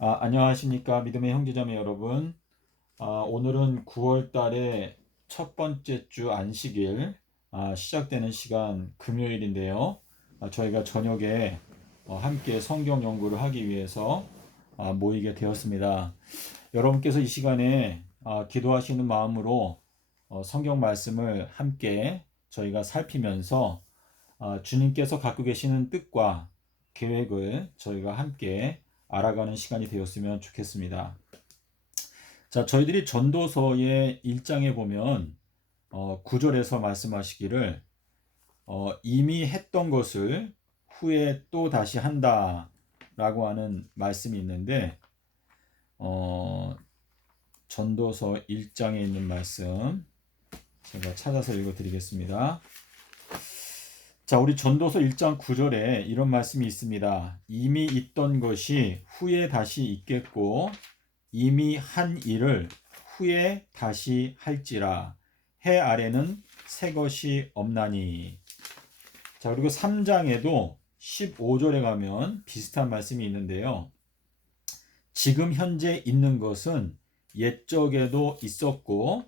안녕하십니까 믿음의 형제자매 여러분. 오늘은 9월 달의 첫 번째 주 안식일 시작되는 시간 금요일인데요. 저희가 저녁에 함께 성경 연구를 하기 위해서 모이게 되었습니다. 여러분께서 이 시간에 기도하시는 마음으로 성경 말씀을 함께 저희가 살피면서 주님께서 갖고 계시는 뜻과 계획을 저희가 함께 알아가는 시간이 되었으면 좋겠습니다. 자, 저희들이 전도서의 1장에 보면 9절에서 말씀하시기를 이미 했던 것을 후에 또 다시 한다 라고 하는 말씀이 있는데 전도서 1장에 있는 말씀 제가 찾아서 읽어드리겠습니다. 자, 우리 전도서 1장 9절에 이런 말씀이 있습니다. 이미 있던 것이 후에 다시 있겠고 이미 한 일을 후에 다시 할지라 해 아래는 새 것이 없나니. 자, 그리고 3장에도 15절에 가면 비슷한 말씀이 있는데요. 지금 현재 있는 것은 옛적에도 있었고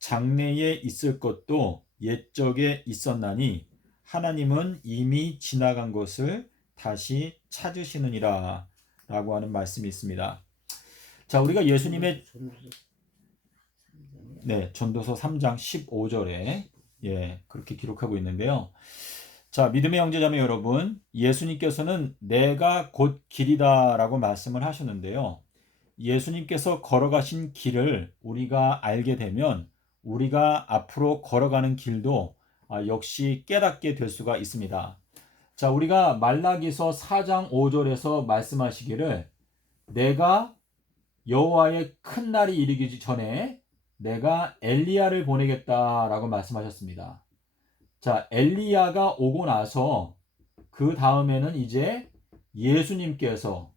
장래에 있을 것도 옛적에 있었나니 하나님은 이미 지나간 것을 다시 찾으시느니라 라고 하는 말씀이 있습니다. 자, 우리가 예수님의 전도서 3장 15절에 그렇게 기록하고 있는데요. 자, 믿음의 형제자매 여러분, 예수님께서는 내가 곧 길이다 라고 말씀을 하셨는데요. 예수님께서 걸어가신 길을 우리가 알게 되면 우리가 앞으로 걸어가는 길도 역시 깨닫게 될 수가 있습니다. 자, 우리가 말라기서 4장 5절에서 말씀하시기를 내가 여호와의 큰 날이 이르기 전에 내가 엘리야를 보내겠다라고 말씀하셨습니다. 자, 엘리야가 오고 나서 그 다음에는 이제 예수님께서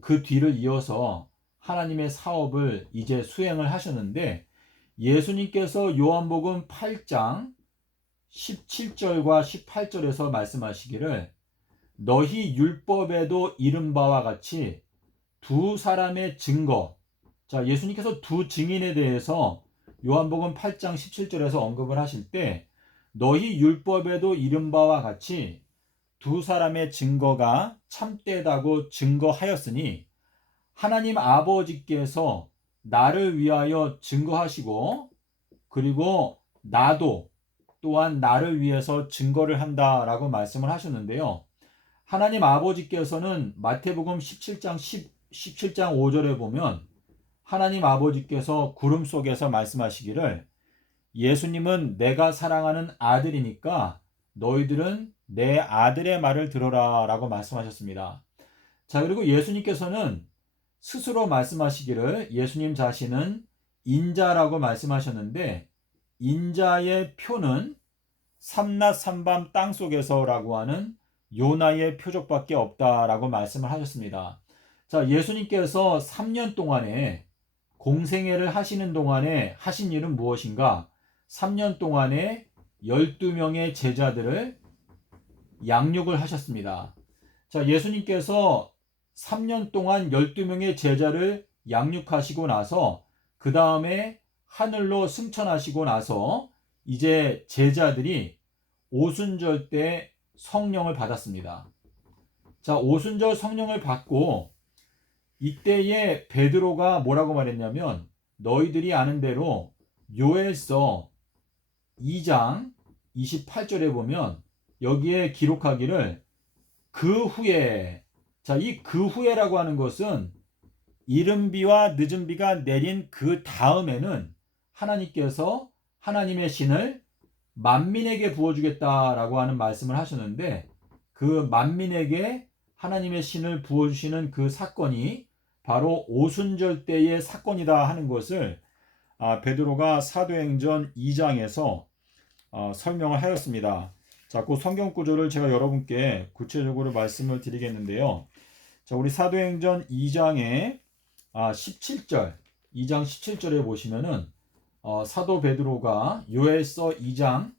그 뒤를 이어서 하나님의 사업을 이제 수행을 하셨는데 예수님께서 요한복음 8장 17절과 18절에서 말씀하시기를 너희 율법에도 이른 바와 같이 두 사람의 증거. 자, 예수님께서 두 증인에 대해서 요한복음 8장 17절에서 언급을 하실 때 너희 율법에도 이른 바와 같이 두 사람의 증거가 참되다고 증거하였으니 하나님 아버지께서 나를 위하여 증거하시고 그리고 나도 또한 나를 위해서 증거를 한다라고 말씀을 하셨는데요. 하나님 아버지께서는 마태복음 17장 5절에 보면 하나님 아버지께서 구름 속에서 말씀하시기를 예수님은 내가 사랑하는 아들이니까 너희들은 내 아들의 말을 들어라 라고 말씀하셨습니다. 자, 그리고 예수님께서는 스스로 말씀하시기를 예수님 자신은 인자라고 말씀하셨는데 인자의 표는 삼낮 삼밤 땅속에서라고 하는 요나의 표적밖에 없다라고 말씀을 하셨습니다. 자, 예수님께서 3년 동안에 공생애를 하시는 동안에 하신 일은 무엇인가? 3년 동안에 12명의 제자들을 양육을 하셨습니다. 자, 예수님께서 3년 동안 12명의 제자를 양육하시고 나서 그 다음에 하늘로 승천하시고 나서 이제 제자들이 오순절 때 성령을 받았습니다. 자, 오순절 성령을 받고 이때에 베드로가 뭐라고 말했냐면 너희들이 아는 대로 요엘서 2장 28절에 보면 여기에 기록하기를 그 후에, 자, 이 그 후에라고 하는 것은 이른 비와 늦은 비가 내린 그 다음에는 하나님께서 하나님의 신을 만민에게 부어주겠다라고 하는 말씀을 하셨는데 그 만민에게 하나님의 신을 부어주시는 그 사건이 바로 오순절 때의 사건이다 하는 것을 베드로가 사도행전 2장에서 설명을 하였습니다. 자, 그 성경 구절을 제가 여러분께 구체적으로 말씀을 드리겠는데요. 자, 우리 사도행전 2장의 17절, 2장 17절에 보시면은 사도 베드로가 요엘서 2장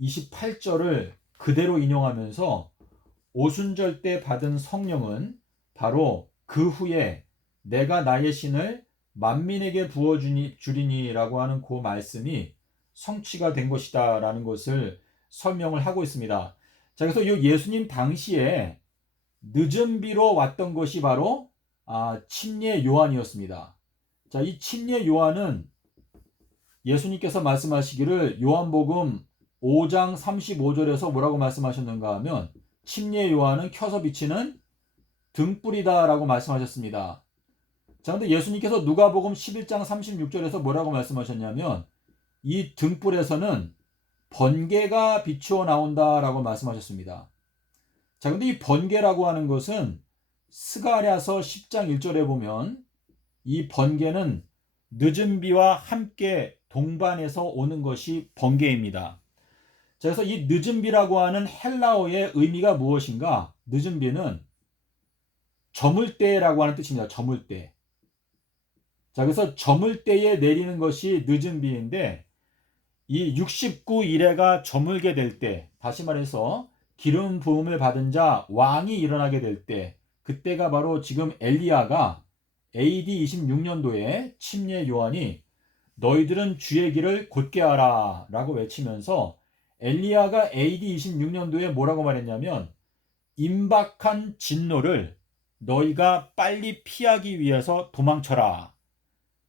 28절을 그대로 인용하면서 오순절 때 받은 성령은 바로 그 후에 내가 나의 신을 만민에게 부어주리니 라고 하는 그 말씀이 성취가 된 것이다 라는 것을 설명을 하고 있습니다. 자, 그래서 이 예수님 당시에 늦은 비로 왔던 것이 바로 침례 요한이었습니다. 자, 이 침례 요한은 예수님께서 말씀하시기를 요한복음 5장 35절에서 뭐라고 말씀하셨는가 하면 침례 요한은 켜서 비치는 등불이다 라고 말씀하셨습니다. 자, 근데 예수님께서 누가복음 11장 36절에서 뭐라고 말씀하셨냐면 이 등불에서는 번개가 비추어 나온다 라고 말씀하셨습니다. 자, 근데 이 번개라고 하는 것은 스가랴서 10장 1절에 보면 이 번개는 늦은 비와 함께 동반해서 오는 것이 번개입니다. 자, 그래서 이 늦은 비라고 하는 헬라어의 의미가 무엇인가? 늦은 비는 저물 때라고 하는 뜻입니다. 저물 때. 자, 그래서 저물 때에 내리는 것이 늦은 비인데 이 69일해가 저물게 될 때, 다시 말해서 기름 부음을 받은 자 왕이 일어나게 될 때, 그때가 바로 지금 엘리야가 AD 26년도에 침례 요한이 너희들은 주의 길을 곧게 하라 라고 외치면서 엘리야가 AD 26년도에 뭐라고 말했냐면 임박한 진노를 너희가 빨리 피하기 위해서 도망쳐라.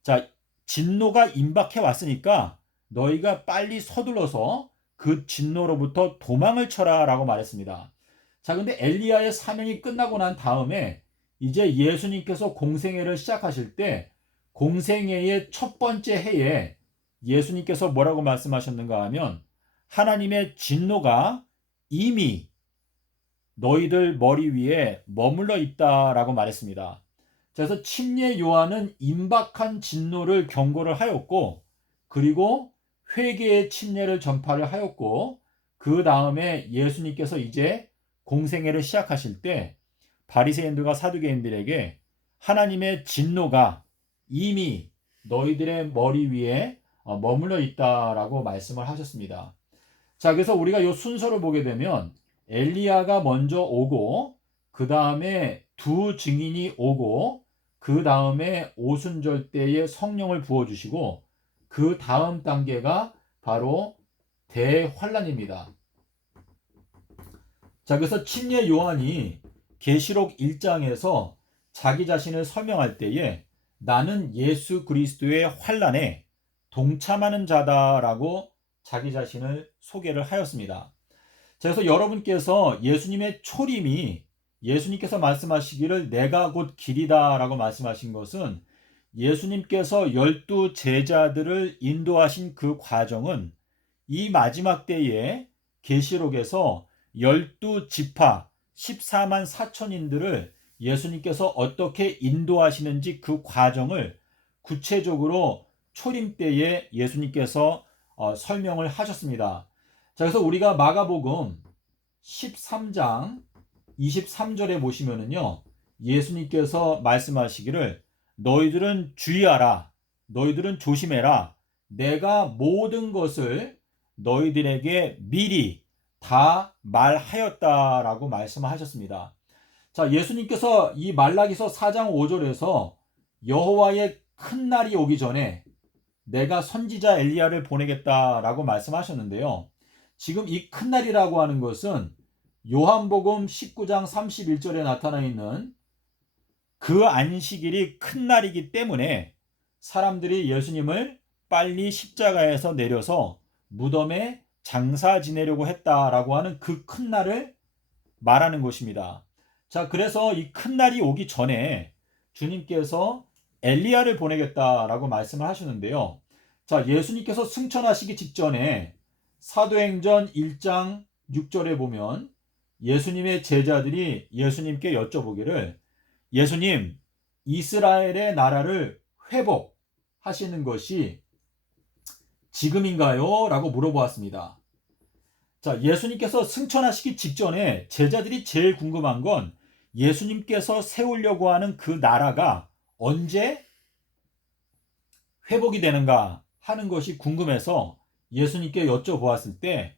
자, 진노가 임박해 왔으니까 너희가 빨리 서둘러서 그 진노로부터 도망을 쳐라 라고 말했습니다. 자, 근데 엘리야의 사명이 끝나고 난 다음에 이제 예수님께서 공생애를 시작하실 때 공생애의 첫 번째 해에 예수님께서 뭐라고 말씀하셨는가 하면 하나님의 진노가 이미 너희들 머리 위에 머물러 있다라고 말했습니다. 그래서 침례 요한은 임박한 진노를 경고를 하였고 그리고 회개의 침례를 전파를 하였고 그 다음에 예수님께서 이제 공생애를 시작하실 때 바리새인들과 사두개인들에게 하나님의 진노가 이미 너희들의 머리 위에 머물러 있다라고 말씀을 하셨습니다. 자, 그래서 우리가 이 순서를 보게 되면 엘리야가 먼저 오고 그 다음에 두 증인이 오고 그 다음에 오순절 때에 성령을 부어주시고 그 다음 단계가 바로 대환란입니다. 자, 그래서 침례 요한이 계시록 1장에서 자기 자신을 설명할 때에 나는 예수 그리스도의 환란에 동참하는 자다라고 자기 자신을 소개를 하였습니다. 자, 그래서 여러분께서 예수님의 초림이 예수님께서 말씀하시기를 내가 곧 길이다 라고 말씀하신 것은 예수님께서 12 제자들을 인도하신 그 과정은 이 마지막 때에 계시록에서 12 지파 14만 4천인들을 예수님께서 어떻게 인도하시는지 그 과정을 구체적으로 초림 때에 예수님께서 설명을 하셨습니다. 자, 그래서 우리가 마가복음 13장 23절에 보시면은요, 예수님께서 말씀하시기를 너희들은 주의하라, 너희들은 조심해라, 내가 모든 것을 너희들에게 미리 다 말하였다라고 말씀하셨습니다. 자, 예수님께서 이 말라기서 4장 5절에서 여호와의 큰 날이 오기 전에 내가 선지자 엘리야를 보내겠다라고 말씀하셨는데요. 지금 이 큰 날이라고 하는 것은 요한복음 19장 31절에 나타나 있는 그 안식일이 큰 날이기 때문에 사람들이 예수님을 빨리 십자가에서 내려서 무덤에 장사 지내려고 했다라고 하는 그 큰 날을 말하는 것입니다. 자, 그래서 이 큰 날이 오기 전에 주님께서 엘리야를 보내겠다라고 말씀을 하시는데요. 자, 예수님께서 승천하시기 직전에 사도행전 1장 6절에 보면 예수님의 제자들이 예수님께 여쭤보기를 예수님, 이스라엘의 나라를 회복하시는 것이 지금인가요? 라고 물어보았습니다. 자, 예수님께서 승천하시기 직전에 제자들이 제일 궁금한 건 예수님께서 세우려고 하는 그 나라가 언제 회복이 되는가 하는 것이 궁금해서 예수님께 여쭤보았을 때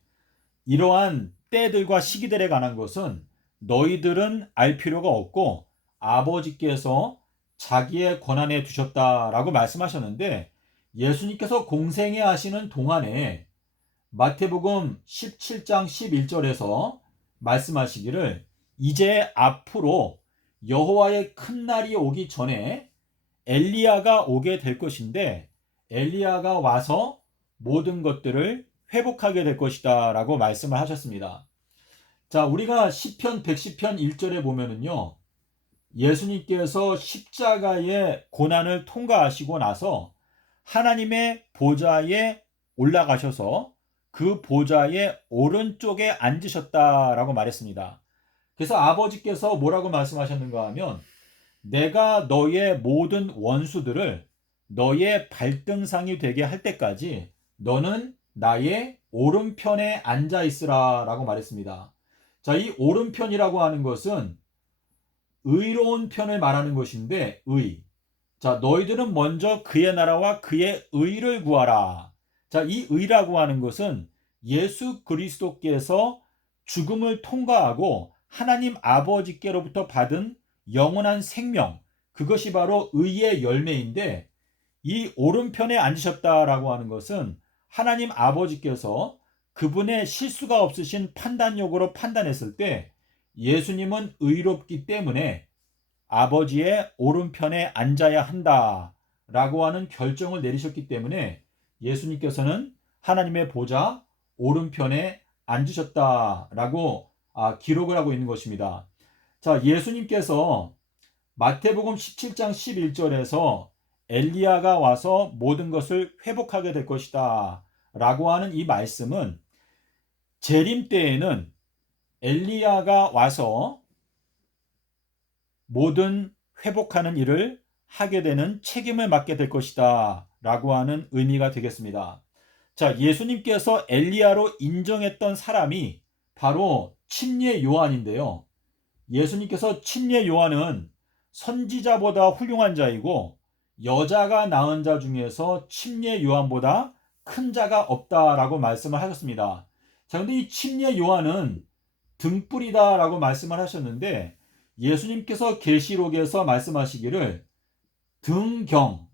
이러한 때들과 시기들에 관한 것은 너희들은 알 필요가 없고 아버지께서 자기의 권한에 두셨다라고 말씀하셨는데, 예수님께서 공생애 하시는 동안에 마태복음 17장 11절에서 말씀하시기를, 이제 앞으로 여호와의 큰 날이 오기 전에 엘리야가 오게 될 것인데, 엘리야가 와서 모든 것들을 회복하게 될 것이다 라고 말씀을 하셨습니다. 자, 우리가 시편 110편 1절에 보면은요, 예수님께서 십자가의 고난을 통과하시고 나서 하나님의 보좌에 올라가셔서 그 보좌의 오른쪽에 앉으셨다라고 말했습니다. 그래서 아버지께서 뭐라고 말씀하셨는가 하면, 내가 너의 모든 원수들을 너의 발등상이 되게 할 때까지 너는 나의 오른편에 앉아 있으라 라고 말했습니다. 자, 이 오른편이라고 하는 것은 의로운 편을 말하는 것인데, 자, 너희들은 먼저 그의 나라와 그의 의를 구하라. 자, 이 의라고 하는 것은 예수 그리스도께서 죽음을 통과하고 하나님 아버지께로부터 받은 영원한 생명, 그것이 바로 의의 열매인데, 이 오른편에 앉으셨다라고 하는 것은 하나님 아버지께서 그분의 실수가 없으신 판단력으로 판단했을 때 예수님은 의롭기 때문에 아버지의 오른편에 앉아야 한다라고 하는 결정을 내리셨기 때문에 예수님께서는 하나님의 보좌 오른편에 앉으셨다라고 기록을 하고 있는 것입니다. 자, 예수님께서 마태복음 17장 11절에서 엘리야가 와서 모든 것을 회복하게 될 것이다 라고 하는 이 말씀은, 재림 때에는 엘리야가 와서 모든 회복하는 일을 하게 되는 책임을 맡게 될 것이다 라고 하는 의미가 되겠습니다. 자, 예수님께서 엘리야로 인정했던 사람이 바로 침례 요한인데요. 예수님께서 침례 요한은 선지자보다 훌륭한 자이고 여자가 낳은 자 중에서 침례 요한보다 큰 자가 없다라고 말씀을 하셨습니다. 자, 근데 이 침례 요한은 등불이다라고 말씀을 하셨는데, 예수님께서 계시록에서 말씀하시기를 등경,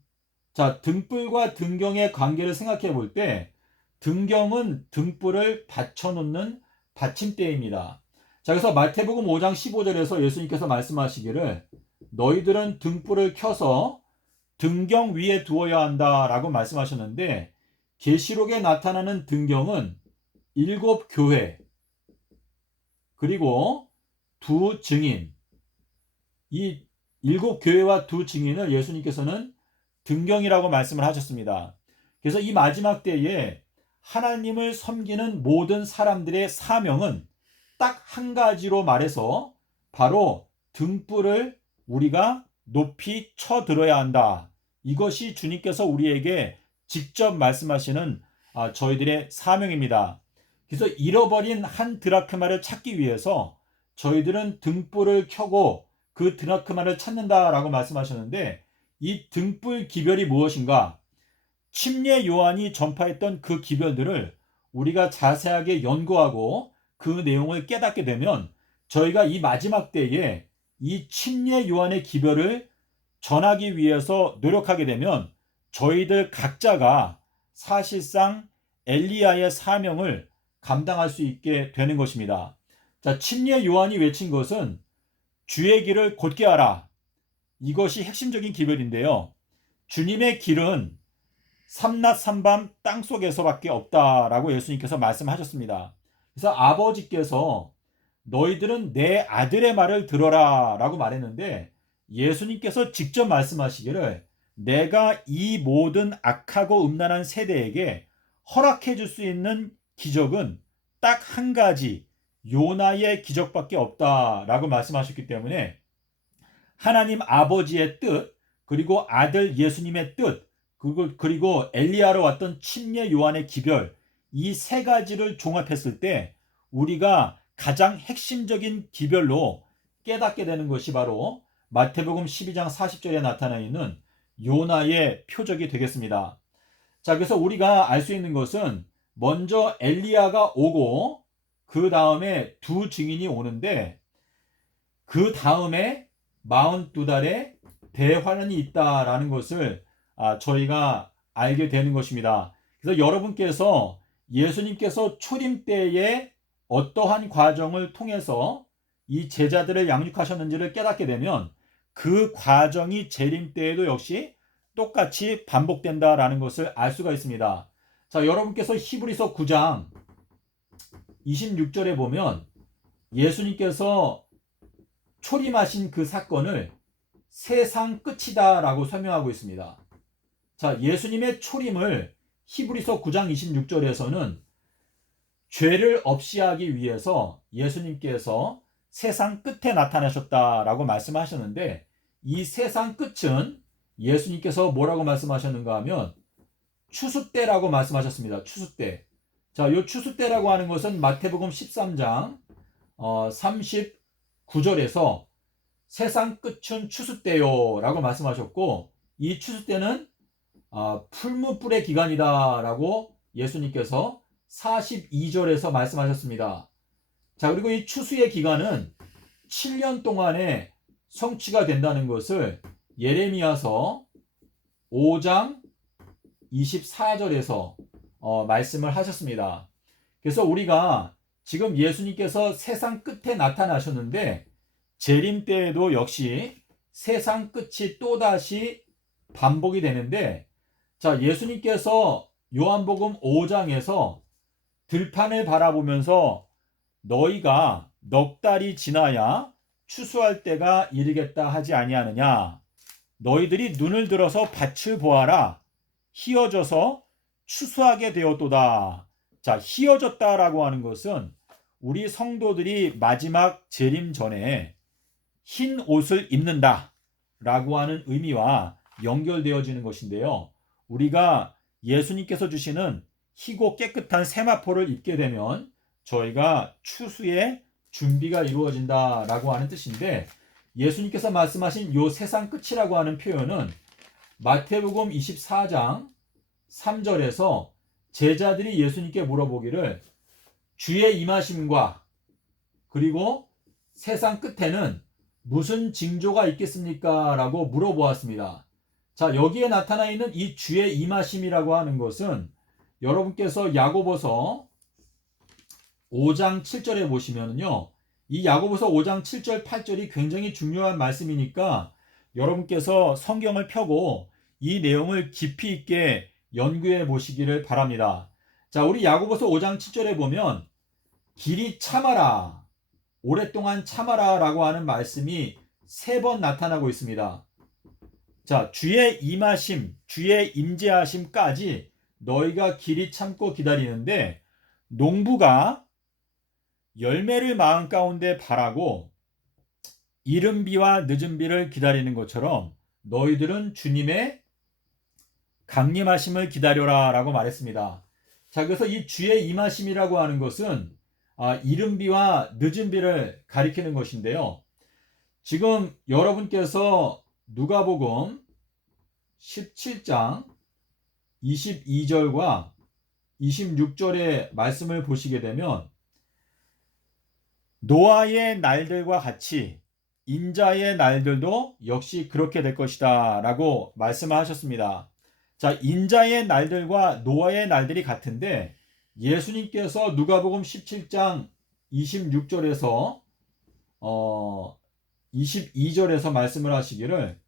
자, 등불과 등경의 관계를 생각해 볼 때 등경은 등불을 받쳐놓는 받침대입니다. 자, 그래서 마태복음 5장 15절에서 예수님께서 말씀하시기를 너희들은 등불을 켜서 등경 위에 두어야 한다라고 말씀하셨는데, 계시록에 나타나는 등경은 7교회 그리고 2증인, 이 7교회와 2증인을 예수님께서는 등경이라고 말씀을 하셨습니다. 그래서 이 마지막 때에 하나님을 섬기는 모든 사람들의 사명은 딱 한 가지로 말해서 바로 등불을 우리가 높이 쳐들어야 한다. 이것이 주님께서 우리에게 직접 말씀하시는 저희들의 사명입니다. 그래서 잃어버린 한 드라크마를 찾기 위해서 저희들은 등불을 켜고 그 드라크마를 찾는다라고 말씀하셨는데, 이 등불 기별이 무엇인가? 침례 요한이 전파했던 그 기별들을 우리가 자세하게 연구하고 그 내용을 깨닫게 되면 저희가 이 마지막 때에 이 침례 요한의 기별을 전하기 위해서 노력하게 되면 저희들 각자가 사실상 엘리야의 사명을 감당할 수 있게 되는 것입니다. 자, 침례 요한이 외친 것은 주의 길을 곧게 하라. 이것이 핵심적인 기별인데요. 주님의 길은 삼낮 삼밤 땅속에서밖에 없다라고 예수님께서 말씀하셨습니다. 그래서 아버지께서 너희들은 내 아들의 말을 들어라 라고 말했는데, 예수님께서 직접 말씀하시기를 내가 이 모든 악하고 음란한 세대에게 허락해 줄 수 있는 기적은 딱 한 가지, 요나의 기적밖에 없다라고 말씀하셨기 때문에 하나님 아버지의 뜻, 그리고 아들 예수님의 뜻, 그리고 엘리야로 왔던 침례 요한의 기별, 이 세 가지를 종합했을 때 우리가 가장 핵심적인 기별로 깨닫게 되는 것이 바로 마태복음 12장 40절에 나타나 있는 요나의 표적이 되겠습니다. 자, 그래서 우리가 알 수 있는 것은 먼저 엘리야가 오고 그 다음에 2증인이 오는데, 그 다음에 42달의 대환란이 있다라는 것을 저희가 알게 되는 것입니다. 그래서 여러분께서 예수님께서 초림 때에 어떠한 과정을 통해서 이 제자들을 양육하셨는지를 깨닫게 되면 그 과정이 재림 때에도 역시 똑같이 반복된다라는 것을 알 수가 있습니다. 자, 여러분께서 히브리서 9장 26절에 보면 예수님께서 초림하신 그 사건을 세상 끝이다 라고 설명하고 있습니다. 자, 예수님의 초림을 히브리서 9장 26절에서는 죄를 없이 하기 위해서 예수님께서 세상 끝에 나타나셨다라고 말씀하셨는데, 이 세상 끝은 예수님께서 뭐라고 말씀하셨는가 하면 추수 때라고 말씀하셨습니다. 추수 때. 자, 요 추수 때라고 하는 것은 마태복음 13장 39절에서 세상 끝은 추수 때요 라고 말씀하셨고, 이 추수 때는 풀무불의 기간이다 라고 예수님께서 42절에서 말씀하셨습니다. 자, 그리고 이 추수의 기간은 7년 동안에 성취가 된다는 것을 예레미야서 5장 24절에서 말씀을 하셨습니다. 그래서 우리가 지금 예수님께서 세상 끝에 나타나셨는데 재림 때에도 역시 세상 끝이 또다시 반복이 되는데, 자, 예수님께서 요한복음 5장에서 들판을 바라보면서 너희가 넉 달이 지나야 추수할 때가 이르겠다 하지 아니하느냐. 너희들이 눈을 들어서 밭을 보아라. 희어져서 추수하게 되었도다. 자, 희어졌다라고 하는 것은 우리 성도들이 마지막 재림 전에 흰 옷을 입는다 라고 하는 의미와 연결되어지는 것인데요. 우리가 예수님께서 주시는 희고 깨끗한 세마포를 입게 되면 저희가 추수의 준비가 이루어진다라고 하는 뜻인데, 예수님께서 말씀하신 요 세상 끝이라고 하는 표현은 마태복음 24장 3절에서 제자들이 예수님께 물어보기를 주의 임하심과 그리고 세상 끝에는 무슨 징조가 있겠습니까? 라고 물어보았습니다. 자, 여기에 나타나 있는 이 주의 임하심이라고 하는 것은 여러분께서 야고보서 5장 7절에 보시면요, 이 야고보서 5장 7절 8절이 굉장히 중요한 말씀이니까 여러분께서 성경을 펴고 이 내용을 깊이 있게 연구해 보시기를 바랍니다. 자, 우리 야고보서 5장 7절에 보면 길이 참아라, 오랫동안 참아라 라고 하는 말씀이 3번 나타나고 있습니다. 자, 주의 임하심, 주의 임재하심까지 너희가 길이 참고 기다리는데, 농부가 열매를 마음 가운데 바라고 이른 비와 늦은 비를 기다리는 것처럼 너희들은 주님의 강림하심을 기다려라 라고 말했습니다. 자, 그래서 이 주의 임하심이라고 하는 것은 이른 비와 늦은 비를 가리키는 것인데요. 지금 여러분께서 누가복음 17장 22절과 26절의 말씀을 보시게 되면 노아의 날들과 같이 인자의 날들도 역시 그렇게 될 것이다 라고 말씀을 하셨습니다. 자, 인자의 날들과 노아의 날들이 같은데, 예수님께서 누가복음 17장 26절에서 22절에서 말씀을 하시기를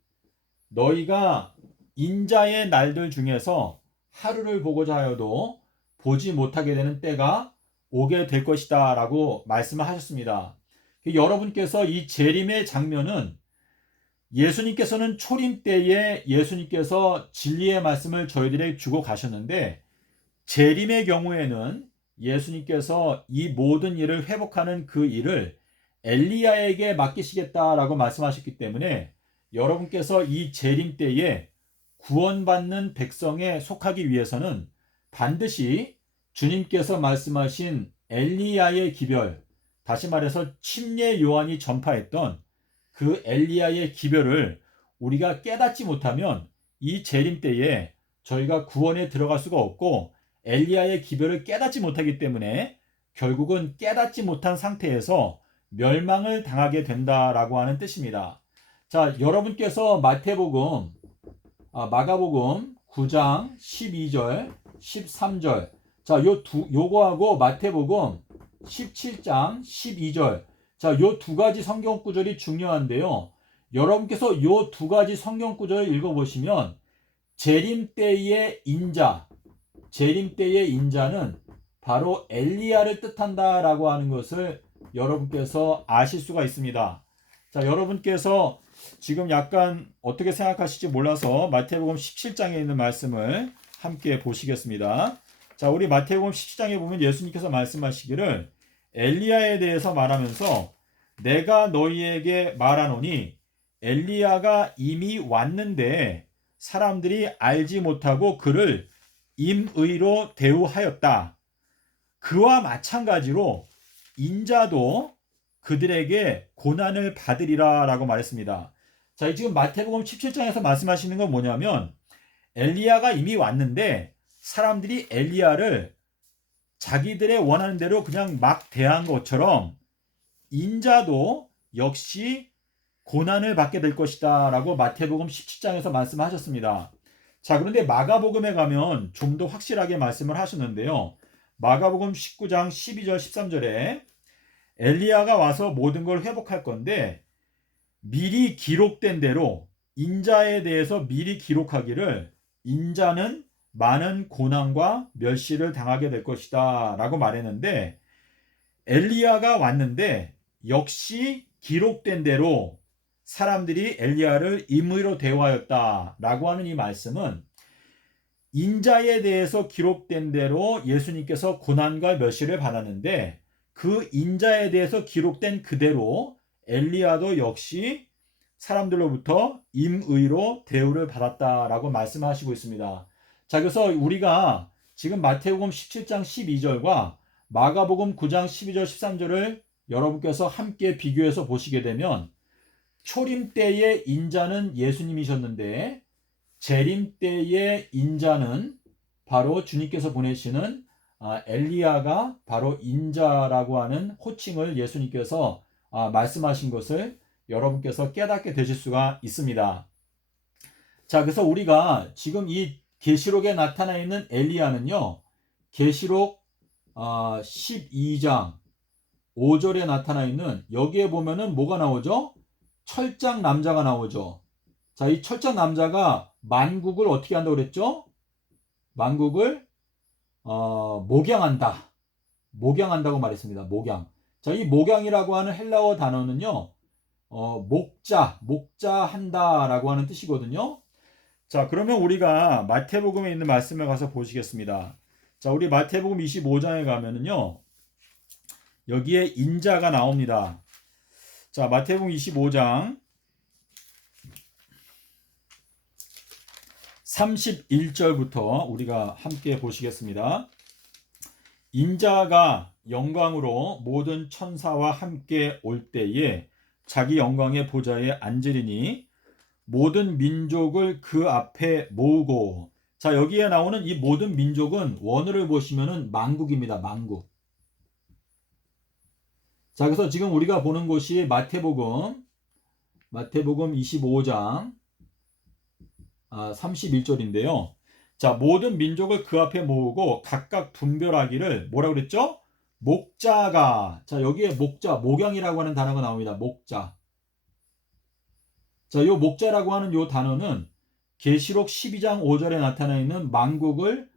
너희가 인자의 날들 중에서 하루를 보고자 하여도 보지 못하게 되는 때가 오게 될 것이다 라고 말씀을 하셨습니다. 여러분께서 이 재림의 장면은 예수님께서는 초림 때에 예수님께서 진리의 말씀을 저희들에게 주고 가셨는데, 재림의 경우에는 예수님께서 이 모든 일을 회복하는 그 일을 엘리야에게 맡기시겠다라고 말씀하셨기 때문에 여러분께서 이 재림 때에 구원받는 백성에 속하기 위해서는 반드시 주님께서 말씀하신 엘리야의 기별, 다시 말해서 침례 요한이 전파했던 그 엘리야의 기별을 우리가 깨닫지 못하면 이 재림 때에 저희가 구원에 들어갈 수가 없고, 엘리야의 기별을 깨닫지 못하기 때문에 결국은 깨닫지 못한 상태에서 멸망을 당하게 된다라고 하는 뜻입니다. 자, 여러분께서 마가복음 9장 12절, 13절. 자, 요거하고 마태복음 17장 12절. 자, 요 두 가지 성경 구절이 중요한데요. 여러분께서 요 두 가지 성경 구절을 읽어보시면 재림 때의 인자는 바로 엘리야를 뜻한다라고 하는 것을 여러분께서 아실 수가 있습니다. 자, 여러분께서 지금 약간 어떻게 생각하실지 몰라서 마태복음 17장에 있는 말씀을 함께 보시겠습니다. 자, 우리 마태복음 17장에 보면 예수님께서 말씀하시기를 엘리야에 대해서 말하면서 내가 너희에게 말하노니 엘리야가 이미 왔는데 사람들이 알지 못하고 그를 임의로 대우하였다. 그와 마찬가지로 인자도 그들에게 고난을 받으리라 라고 말했습니다. 자, 지금 마태복음 17장에서 말씀하시는 건 뭐냐면 엘리야가 이미 왔는데 사람들이 엘리야를 자기들의 원하는 대로 그냥 막 대한 것처럼 인자도 역시 고난을 받게 될 것이다 라고 마태복음 17장에서 말씀하셨습니다. 자, 그런데 마가복음에 가면 좀 더 확실하게 말씀을 하셨는데요. 마가복음 19장 12절 13절에 엘리야가 와서 모든 걸 회복할 건데 미리 기록된 대로 인자에 대해서 미리 기록하기를 인자는 많은 고난과 멸시를 당하게 될 것이다 라고 말했는데 엘리야가 왔는데 역시 기록된 대로 사람들이 엘리야를 임의로 대우하였다 라고 하는 이 말씀은 인자에 대해서 기록된 대로 예수님께서 고난과 멸시를 받았는데 그 인자에 대해서 기록된 그대로 엘리야도 역시 사람들로부터 임의로 대우를 받았다라고 말씀하시고 있습니다. 자, 그래서 우리가 지금 마태복음 17장 12절과 마가복음 9장 12절 13절을 여러분께서 함께 비교해서 보시게 되면 초림 때의 인자는 예수님이셨는데 재림 때의 인자는 바로 주님께서 보내시는 엘리야가 바로 인자라고 하는 호칭을 예수님께서 말씀하신 것을 여러분께서 깨닫게 되실 수가 있습니다. 자, 그래서 우리가 지금 이 계시록에 나타나 있는 엘리야는요, 계시록 12장 5절에 나타나 있는 여기에 보면은 뭐가 나오죠? 철장 남자가 나오죠. 자, 이 철장 남자가 만국을 어떻게 한다고 그랬죠? 만국을 목양한다고 말했습니다. 목양. 자, 이 목양이라고 하는 헬라어 단어는요, 목자한다라고 하는 뜻이거든요. 자, 그러면 우리가 마태복음에 있는 말씀을 가서 보시겠습니다. 자, 우리 마태복음 25장에 가면은요, 여기에 인자가 나옵니다. 자, 마태복음 25장 31절부터 우리가 함께 보시겠습니다. 인자가 영광으로 모든 천사와 함께 올 때에 자기 영광의 보좌에 앉으리니 모든 민족을 그 앞에 모으고. 자, 여기에 나오는 이 모든 민족은 원어를 보시면은 만국입니다. 만국. 자, 그래서 지금 우리가 보는 곳이 마태복음 25장 31절인데요. 자, 모든 민족을 그 앞에 모으고 각각 분별하기를 뭐라고 그랬죠? 목자가. 자, 여기에 목양이라고 하는 단어가 나옵니다. 목자. 자, 요 목자라고 하는 요 단어는 계시록 12장 5절에 나타나 있는 만국을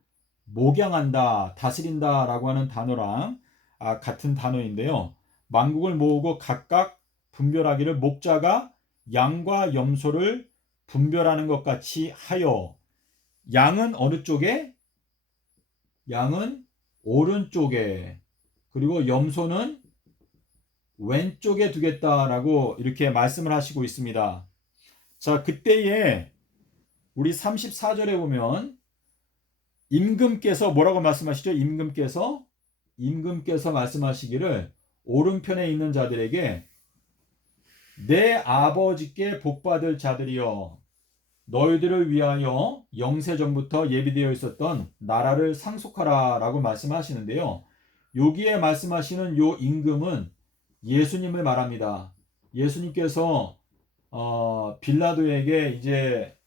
목양한다, 다스린다라고 하는 단어랑 같은 단어인데요. 만국을 모으고 각각 분별하기를 목자가 양과 염소를 분별하는 것 같이 하여. 양은 어느 쪽에? 양은 오른쪽에, 그리고 염소는 왼쪽에 두겠다라고 이렇게 말씀을 하시고 있습니다. 자, 그때에 우리 34절에 보면 임금께서 뭐라고 말씀하시죠? 임금께서 말씀하시기를 오른편에 있는 자들에게 내 아버지께 복받을 자들이여, 너희들을 위하여 영세전부터 예비되어 있었던 나라를 상속하라 라고 말씀하시는데요. 여기에 말씀하시는 요 임금은 예수님을 말합니다. 예수님께서 빌라도에게 이제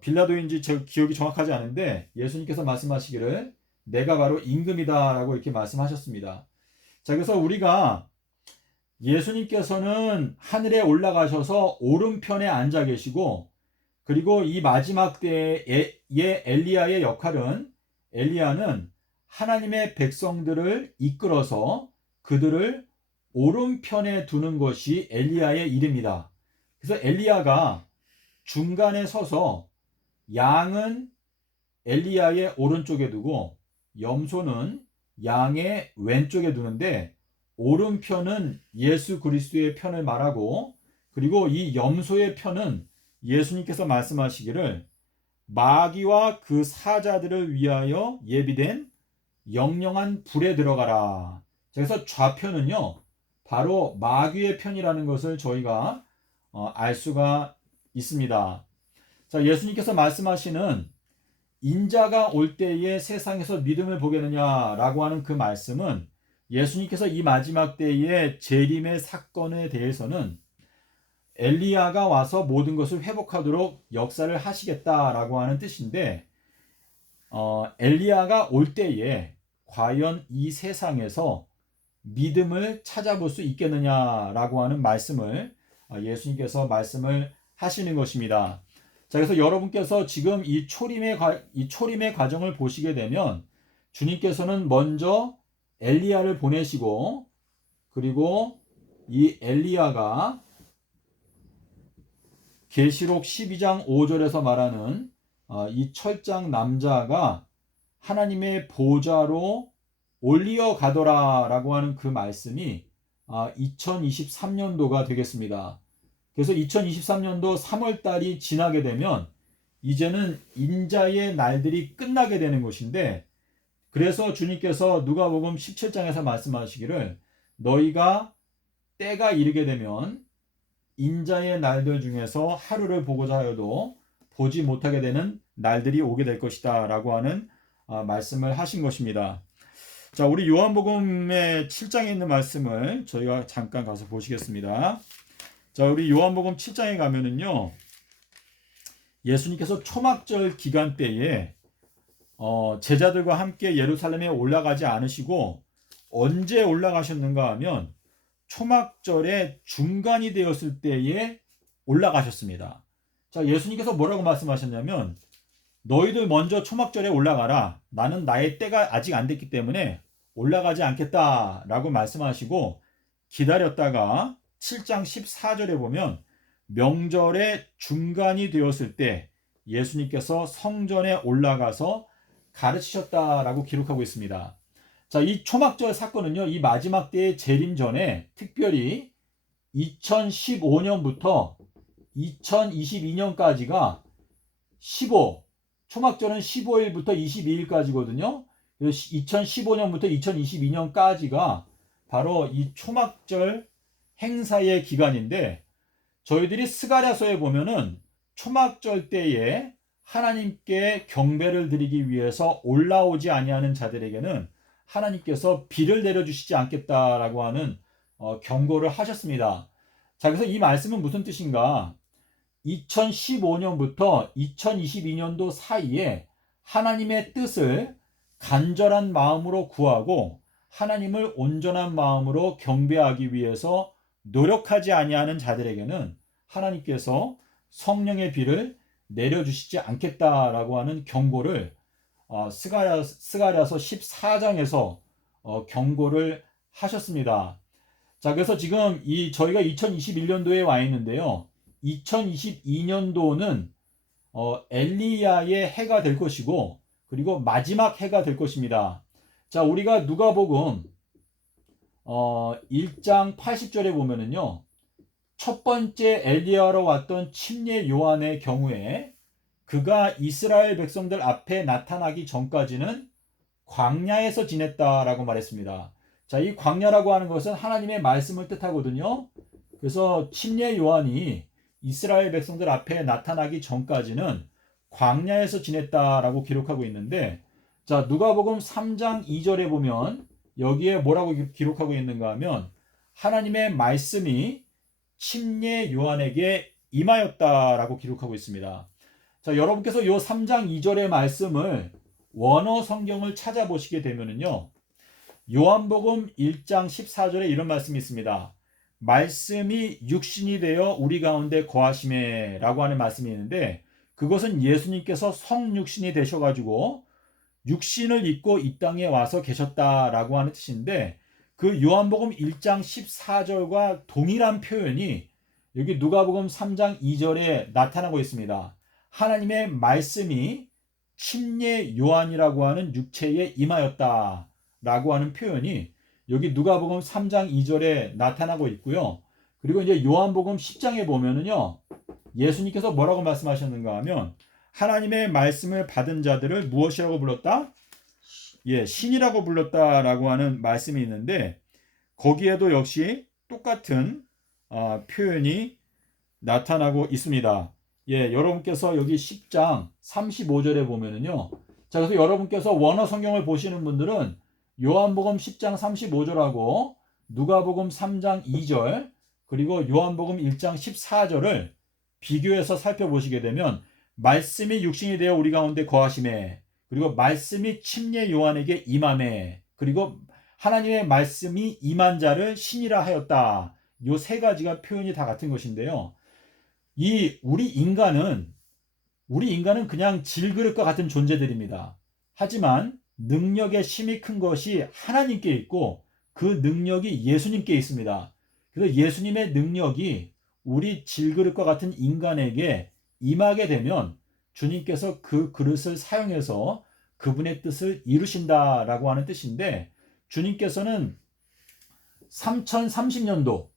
빌라도인지 제 기억이 정확하지 않은데 예수님께서 말씀하시기를 내가 바로 임금이다라고 이렇게 말씀하셨습니다. 자, 그래서 우리가 예수님께서는 하늘에 올라가셔서 오른편에 앉아 계시고 그리고 이 마지막 때의 엘리야의 역할은 엘리야는 하나님의 백성들을 이끌어서 그들을 오른편에 두는 것이 엘리야의 일입니다. 그래서 엘리야가 중간에 서서 양은 엘리야의 오른쪽에 두고 염소는 양의 왼쪽에 두는데 오른편은 예수 그리스도의 편을 말하고 그리고 이 염소의 편은 예수님께서 말씀하시기를 마귀와 그 사자들을 위하여 예비된 영영한 불에 들어가라. 그래서 좌편은요 바로 마귀의 편이라는 것을 저희가 알 수가 있습니다. 자, 예수님께서 말씀하시는 인자가 올 때에 세상에서 믿음을 보겠느냐라고 하는 그 말씀은 예수님께서 이 마지막 때의 재림의 사건에 대해서는 엘리야가 와서 모든 것을 회복하도록 역사를 하시겠다라고 하는 뜻인데 엘리야가 올 때에 과연 이 세상에서 믿음을 찾아볼 수 있겠느냐라고 하는 말씀을 예수님께서 말씀을 하시는 것입니다. 자, 그래서 여러분께서 지금 이 초림의 과정을 보시게 되면 주님께서는 먼저 엘리야를 보내시고 그리고 이 엘리야가 계시록 12장 5절에서 말하는 이 철장 남자가 하나님의 보좌로 올리어 가더라라고 하는 그 말씀이 2023년도가 되겠습니다. 그래서 2023년도 3월 달이 지나게 되면 이제는 인자의 날들이 끝나게 되는 것인데 그래서 주님께서 누가복음 17장에서 말씀하시기를 너희가 때가 이르게 되면 인자의 날들 중에서 하루를 보고자 하여도 보지 못하게 되는 날들이 오게 될 것이다 라고 하는 말씀을 하신 것입니다. 자, 우리 요한복음의 7장에 있는 말씀을 저희가 잠깐 가서 보시겠습니다. 자, 우리 요한복음 7장에 가면은요 예수님께서 초막절 기간 때에 제자들과 함께 예루살렘에 올라가지 않으시고 언제 올라가셨는가 하면 초막절의 중간이 되었을 때에 올라가셨습니다. 자, 예수님께서 뭐라고 말씀하셨냐면 너희들 먼저 초막절에 올라가라. 나는 나의 때가 아직 안 됐기 때문에 올라가지 않겠다라고 말씀하시고 기다렸다가 7장 14절에 보면 명절의 중간이 되었을 때 예수님께서 성전에 올라가서 가르치셨다라고 기록하고 있습니다. 자, 이 초막절 사건은요, 이 마지막 때의 재림 전에 특별히 2015년부터 2022년까지가 초막절은 15일부터 22일까지거든요. 2015년부터 2022년까지가 바로 이 초막절 행사의 기간인데 저희들이 스가랴서에 보면은 초막절 때에 하나님께 경배를 드리기 위해서 올라오지 아니하는 자들에게는 하나님께서 비를 내려주시지 않겠다라고 하는 경고를 하셨습니다. 자, 그래서 이 말씀은 무슨 뜻인가? 2015년부터 2022년도 사이에 하나님의 뜻을 간절한 마음으로 구하고 하나님을 온전한 마음으로 경배하기 위해서 노력하지 아니하는 자들에게는 하나님께서 성령의 비를 내려주시지 않겠다라고 하는 경고를 스가랴서 14장에서 경고를 하셨습니다. 자, 그래서 지금 저희가 2021년도에 와 있는데요. 2022년도는 엘리야의 해가 될 것이고 그리고 마지막 해가 될 것입니다. 자, 우리가 누가복음 1장 80절에 보면은요. 첫 번째 엘리야로 왔던 침례 요한의 경우에 그가 이스라엘 백성들 앞에 나타나기 전까지는 광야에서 지냈다라고 말했습니다. 자, 이 광야라고 하는 것은 하나님의 말씀을 뜻하거든요. 그래서 침례 요한이 이스라엘 백성들 앞에 나타나기 전까지는 광야에서 지냈다라고 기록하고 있는데 자, 누가복음 3장 2절에 보면 여기에 뭐라고 기록하고 있는가 하면 하나님의 말씀이 침례 요한에게 임하였다라고 기록하고 있습니다. 자, 여러분께서 요 3장 2절의 말씀을 원어 성경을 찾아보시게 되면은요. 요한복음 1장 14절에 이런 말씀이 있습니다. 말씀이 육신이 되어 우리 가운데 거하심에 라고 하는 말씀이 있는데, 그것은 예수님께서 성육신이 되셔가지고 육신을 입고 이 땅에 와서 계셨다라고 하는 뜻인데, 그 요한복음 1장 14절과 동일한 표현이 여기 누가복음 3장 2절에 나타나고 있습니다. 하나님의 말씀이 침례 요한이라고 하는 육체에 임하였다 라고 하는 표현이 여기 누가복음 3장 2절에 나타나고 있고요. 그리고 이제 요한복음 10장에 보면은요, 예수님께서 뭐라고 말씀하셨는가 하면, 하나님의 말씀을 받은 자들을 무엇이라고 불렀다? 예, 신이라고 불렀다라고 하는 말씀이 있는데, 거기에도 역시 똑같은 표현이 나타나고 있습니다. 예, 여러분께서 여기 10장 35절에 보면은요. 자, 그래서 여러분께서 원어 성경을 보시는 분들은 요한복음 10장 35절하고 누가복음 3장 2절 그리고 요한복음 1장 14절을 비교해서 살펴보시게 되면, 말씀이 육신이 되어 우리 가운데 거하심에, 그리고 말씀이 침례 요한에게 임함에, 그리고 하나님의 말씀이 임한 자를 신이라 하였다. 요 세 가지가 표현이 다 같은 것인데요. 우리 인간은 그냥 질그릇과 같은 존재들입니다. 하지만 능력의 힘이 큰 것이 하나님께 있고, 그 능력이 예수님께 있습니다. 그래서 예수님의 능력이 우리 질그릇과 같은 인간에게 임하게 되면 주님께서 그 그릇을 사용해서 그분의 뜻을 이루신다라고 하는 뜻인데, 주님께서는 3030년도,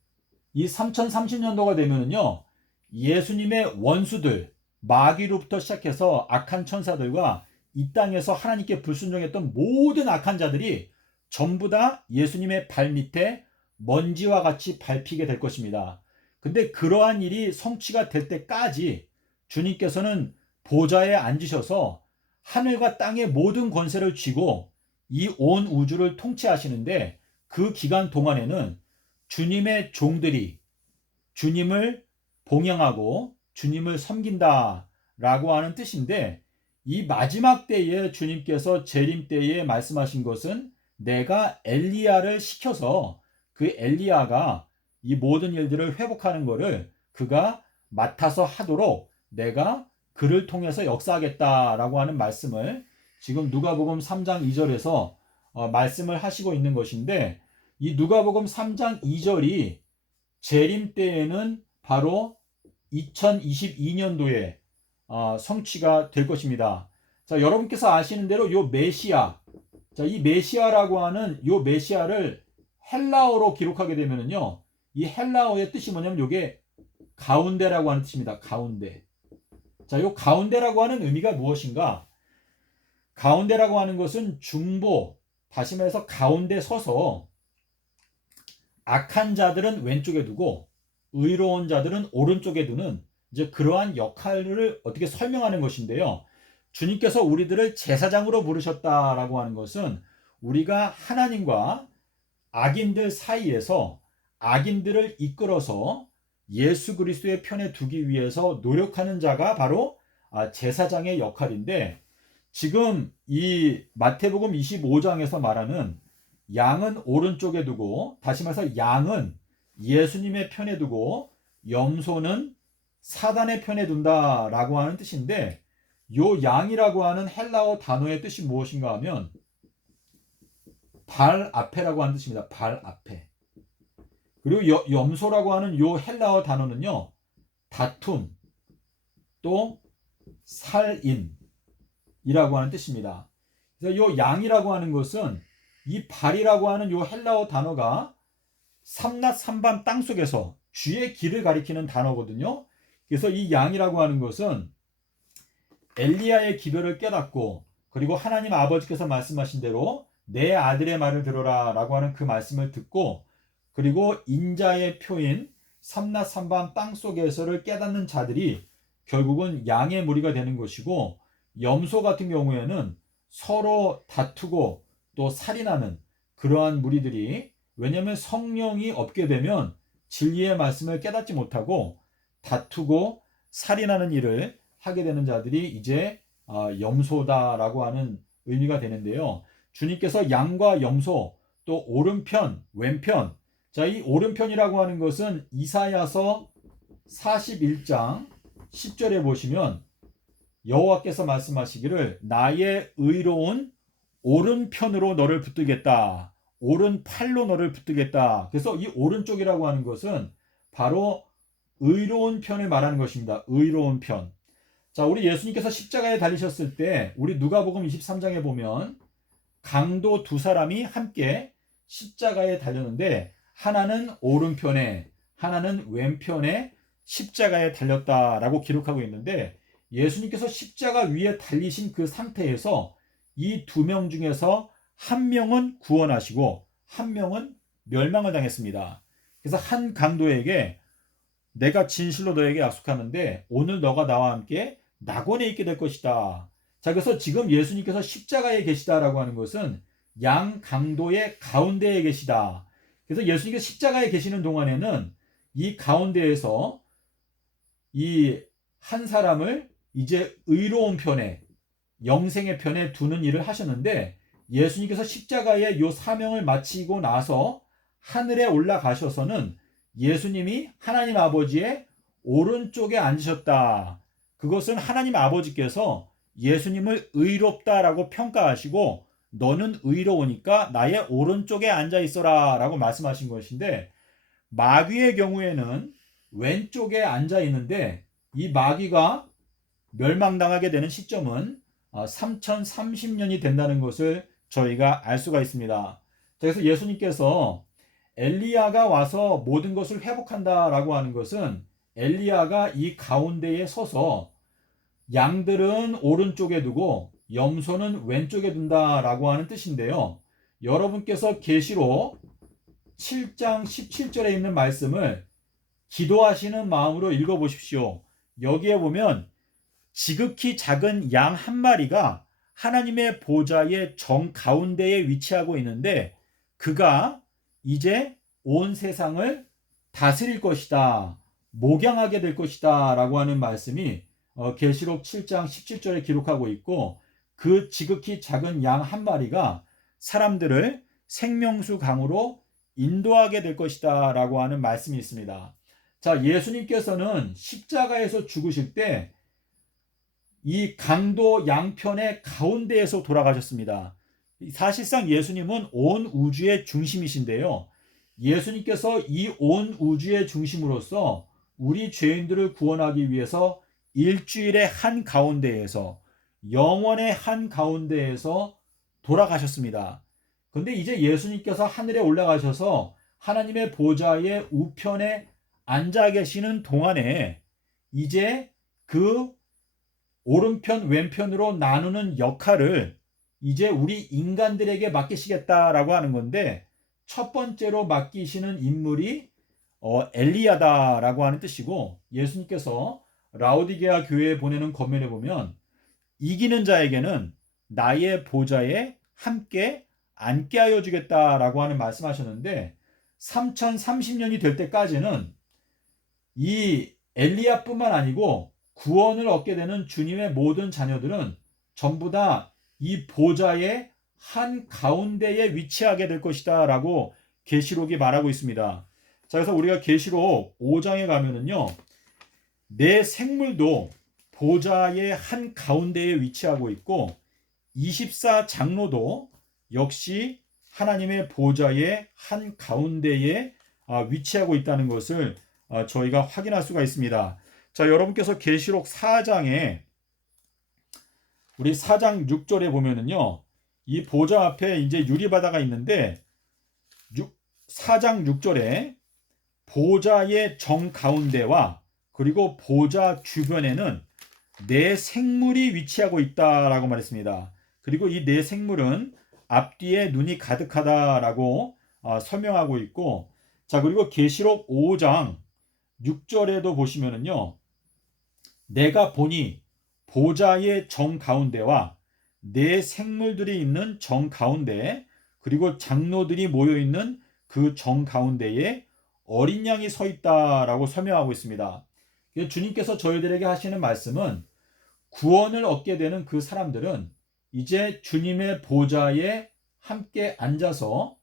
이 3030년도가 되면은요, 예수님의 원수들, 마귀로부터 시작해서 악한 천사들과 이 땅에서 하나님께 불순종했던 모든 악한 자들이 전부 다 예수님의 발 밑에 먼지와 같이 밟히게 될 것입니다. 근데 그러한 일이 성취가 될 때까지 주님께서는 보좌에 앉으셔서 하늘과 땅의 모든 권세를 쥐고 이 온 우주를 통치하시는데, 그 기간 동안에는 주님의 종들이 주님을 봉양하고 주님을 섬긴다라고 하는 뜻인데, 이 마지막 때에 주님께서 재림 때에 말씀하신 것은 내가 엘리야를 시켜서 그 엘리야가 이 모든 일들을 회복하는 것을 그가 맡아서 하도록 내가 그를 통해서 역사하겠다라고 하는 말씀을 지금 누가복음 3장 2절에서 말씀을 하시고 있는 것인데, 이 누가복음 3장 2절이 재림 때에는 바로 2022년도에 성취가 될 것입니다. 자, 여러분께서 아시는 대로 요 메시아, 자, 이 메시아라고 하는 요 메시아를 헬라어로 기록하게 되면은요, 이 헬라어의 뜻이 뭐냐면 요게 가운데라고 하는 뜻입니다. 가운데. 자, 요 가운데라고 하는 의미가 무엇인가? 가운데라고 하는 것은 중보, 다시 말해서 가운데 서서 악한 자들은 왼쪽에 두고 의로운 자들은 오른쪽에 두는 이제 그러한 역할을 어떻게 설명하는 것인데요. 주님께서 우리들을 제사장으로 부르셨다라고 하는 것은 우리가 하나님과 악인들 사이에서 악인들을 이끌어서 예수 그리스도의 편에 두기 위해서 노력하는 자가 바로 제사장의 역할인데, 지금 이 마태복음 25장에서 말하는 양은 오른쪽에 두고, 다시 말해서 양은 예수님의 편에 두고 염소는 사단의 편에 둔다라고 하는 뜻인데, 요 양이라고 하는 헬라어 단어의 뜻이 무엇인가 하면 발 앞에라고 하는 뜻입니다. 발 앞에. 그리고 염소라고 하는 요 헬라어 단어는요, 다툼 또 살인이라고 하는 뜻입니다. 그래서 요 양이라고 하는 것은 이 발이라고 하는 요 헬라어 단어가 삼낮 삼밤 땅속에서 주의 길을 가리키는 단어거든요. 그래서 이 양이라고 하는 것은 엘리야의 기도를 깨닫고, 그리고 하나님 아버지께서 말씀하신 대로 내 아들의 말을 들어라 라고 하는 그 말씀을 듣고, 그리고 인자의 표인 삼낮 삼밤 땅속에서를 깨닫는 자들이 결국은 양의 무리가 되는 것이고, 염소 같은 경우에는 서로 다투고 또 살인하는 그러한 무리들이, 왜냐하면 성령이 없게 되면 진리의 말씀을 깨닫지 못하고 다투고 살인하는 일을 하게 되는 자들이 이제 염소다라고 하는 의미가 되는데요. 주님께서 양과 염소, 또 오른편, 왼편, 자, 이 오른편이라고 하는 것은 이사야서 41장 10절에 보시면 여호와께서 말씀하시기를 나의 의로운 오른편으로 너를 붙들겠다. 오른팔로 너를 붙들겠다. 그래서 이 오른쪽이라고 하는 것은 바로 의로운 편을 말하는 것입니다. 의로운 편. 자, 우리 예수님께서 십자가에 달리셨을 때 우리 누가복음 23장에 보면 강도 두 사람이 함께 십자가에 달렸는데 하나는 오른편에 하나는 왼편에 십자가에 달렸다라고 기록하고 있는데 예수님께서 십자가 위에 달리신 그 상태에서 이 두 명 중에서 한 명은 구원하시고 한 명은 멸망을 당했습니다. 그래서 한 강도에게 내가 진실로 너에게 약속하는데 오늘 너가 나와 함께 낙원에 있게 될 것이다. 자, 그래서 지금 예수님께서 십자가에 계시다라고 하는 것은 양 강도의 가운데에 계시다. 그래서 예수님께서 십자가에 계시는 동안에는 이 가운데에서 이 한 사람을 이제 의로운 편에 영생의 편에 두는 일을 하셨는데 예수님께서 십자가의 요 사명을 마치고 나서 하늘에 올라가셔서는 예수님이 하나님 아버지의 오른쪽에 앉으셨다. 그것은 하나님 아버지께서 예수님을 의롭다라고 평가하시고 너는 의로우니까 나의 오른쪽에 앉아 있어라 라고 말씀하신 것인데 마귀의 경우에는 왼쪽에 앉아 있는데 이 마귀가 멸망당하게 되는 시점은 3030년이 된다는 것을 저희가 알 수가 있습니다. 그래서 예수님께서 엘리야가 와서 모든 것을 회복한다라고 하는 것은 엘리야가 이 가운데에 서서 양들은 오른쪽에 두고 염소는 왼쪽에 둔다라고 하는 뜻인데요. 여러분께서 계시록 7장 17절에 있는 말씀을 기도하시는 마음으로 읽어보십시오. 여기에 보면 지극히 작은 양 한 마리가 하나님의 보좌의 정가운데에 위치하고 있는데 그가 이제 온 세상을 다스릴 것이다. 목양하게 될 것이다. 라고 하는 말씀이 계시록 7장 17절에 기록하고 있고 그 지극히 작은 양 한 마리가 사람들을 생명수 강으로 인도하게 될 것이다. 라고 하는 말씀이 있습니다. 자, 예수님께서는 십자가에서 죽으실 때 이 강도 양편의 가운데에서 돌아가셨습니다. 사실상 예수님은 온 우주의 중심이신데요. 예수님께서 이 온 우주의 중심으로서 우리 죄인들을 구원하기 위해서 일주일의 한 가운데에서 영원의 한 가운데에서 돌아가셨습니다. 근데 이제 예수님께서 하늘에 올라가셔서 하나님의 보좌의 우편에 앉아 계시는 동안에 이제 그 오른편 왼편으로 나누는 역할을 이제 우리 인간들에게 맡기시겠다라고 하는 건데 첫 번째로 맡기시는 인물이 엘리야다라고 하는 뜻이고 예수님께서 라오디게아 교회에 보내는 권면에 보면 이기는 자에게는 나의 보좌에 함께 앉게 하여 주겠다라고 하는 말씀하셨는데 3030년이 될 때까지는 이 엘리야뿐만 아니고 구원을 얻게 되는 주님의 모든 자녀들은 전부 다 이 보좌의 한 가운데에 위치하게 될 것이다 라고 계시록이 말하고 있습니다. 자, 그래서 우리가 계시록 5장에 가면은요 내 생물도 보좌의 한 가운데에 위치하고 있고 24장로도 역시 하나님의 보좌의 한 가운데에 위치하고 있다는 것을 저희가 확인할 수가 있습니다. 자, 여러분께서 계시록 4장에 우리 4장 6절에 보면은요. 이 보좌 앞에 이제 유리바다가 있는데 4장 6절에 보좌의 정가운데와 그리고 보좌 주변에는 네 생물이 위치하고 있다라고 말했습니다. 그리고 이 네 생물은 앞뒤에 눈이 가득하다라고 설명하고 있고 자, 그리고 계시록 5장 6절에도 보시면은요. 내가 보니 보좌의 정가운데와 네 생물들이 있는 정가운데 그리고 장로들이 모여 있는 그 정가운데에 어린 양이 서 있다라고 설명하고 있습니다. 주님께서 저희들에게 하시는 말씀은 구원을 얻게 되는 그 사람들은 이제 주님의 보좌에 함께 앉아서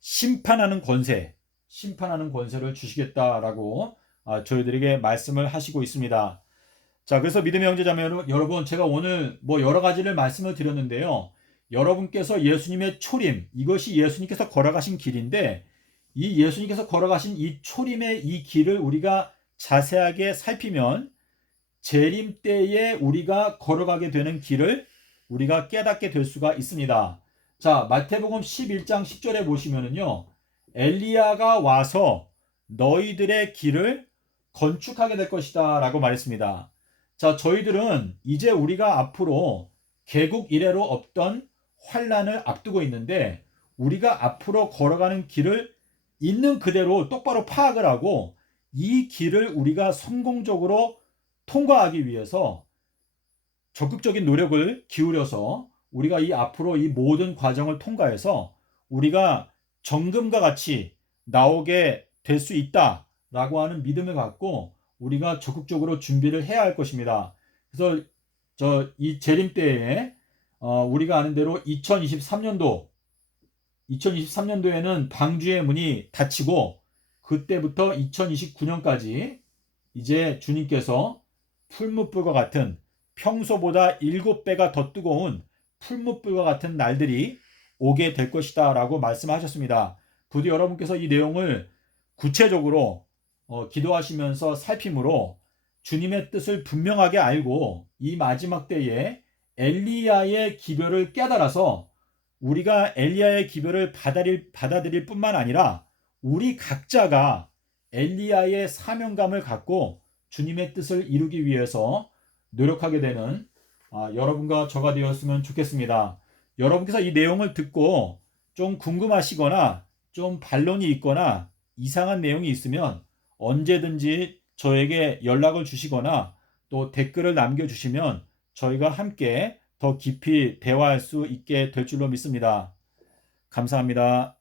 심판하는 권세를 주시겠다라고 저희들에게 말씀을 하시고 있습니다. 자, 그래서 믿음의 형제자매 여러분, 제가 오늘 여러 가지를 말씀을 드렸는데요. 여러분께서 예수님의 초림, 이것이 예수님께서 걸어가신 길인데, 이 예수님께서 걸어가신 이 초림의 이 길을 우리가 자세하게 살피면 재림 때에 우리가 걸어가게 되는 길을 우리가 깨닫게 될 수가 있습니다. 자, 마태복음 11장 10절에 보시면은요, 엘리야가 와서 너희들의 길을 건축하게 될 것이다 라고 말했습니다. 자, 저희들은 이제 우리가 앞으로 개국 이래로 없던 환란을 앞두고 있는데, 우리가 앞으로 걸어가는 길을 있는 그대로 똑바로 파악을 하고 이 길을 우리가 성공적으로 통과하기 위해서 적극적인 노력을 기울여서 우리가 이 앞으로 이 모든 과정을 통과해서 우리가 정금과 같이 나오게 될 수 있다라고 하는 믿음을 갖고 우리가 적극적으로 준비를 해야 할 것입니다. 그래서 이 재림 때에 우리가 아는 대로 2023년도에는 방주의 문이 닫히고 그때부터 2029년까지 이제 주님께서 풀무불과 같은 평소보다 7배가 더 뜨거운 풀무불과 같은 날들이 오게 될 것이다 라고 말씀하셨습니다. 부디 여러분께서 이 내용을 구체적으로 기도하시면서 살핌으로 주님의 뜻을 분명하게 알고 이 마지막 때에 엘리야의 기별을 깨달아서 우리가 엘리야의 기별을 받아들일 뿐만 아니라 우리 각자가 엘리야의 사명감을 갖고 주님의 뜻을 이루기 위해서 노력하게 되는 여러분과 저가 되었으면 좋겠습니다. 여러분께서 이 내용을 듣고 좀 궁금하시거나 좀 반론이 있거나 이상한 내용이 있으면 언제든지 저에게 연락을 주시거나 또 댓글을 남겨주시면 저희가 함께 더 깊이 대화할 수 있게 될 줄로 믿습니다. 감사합니다.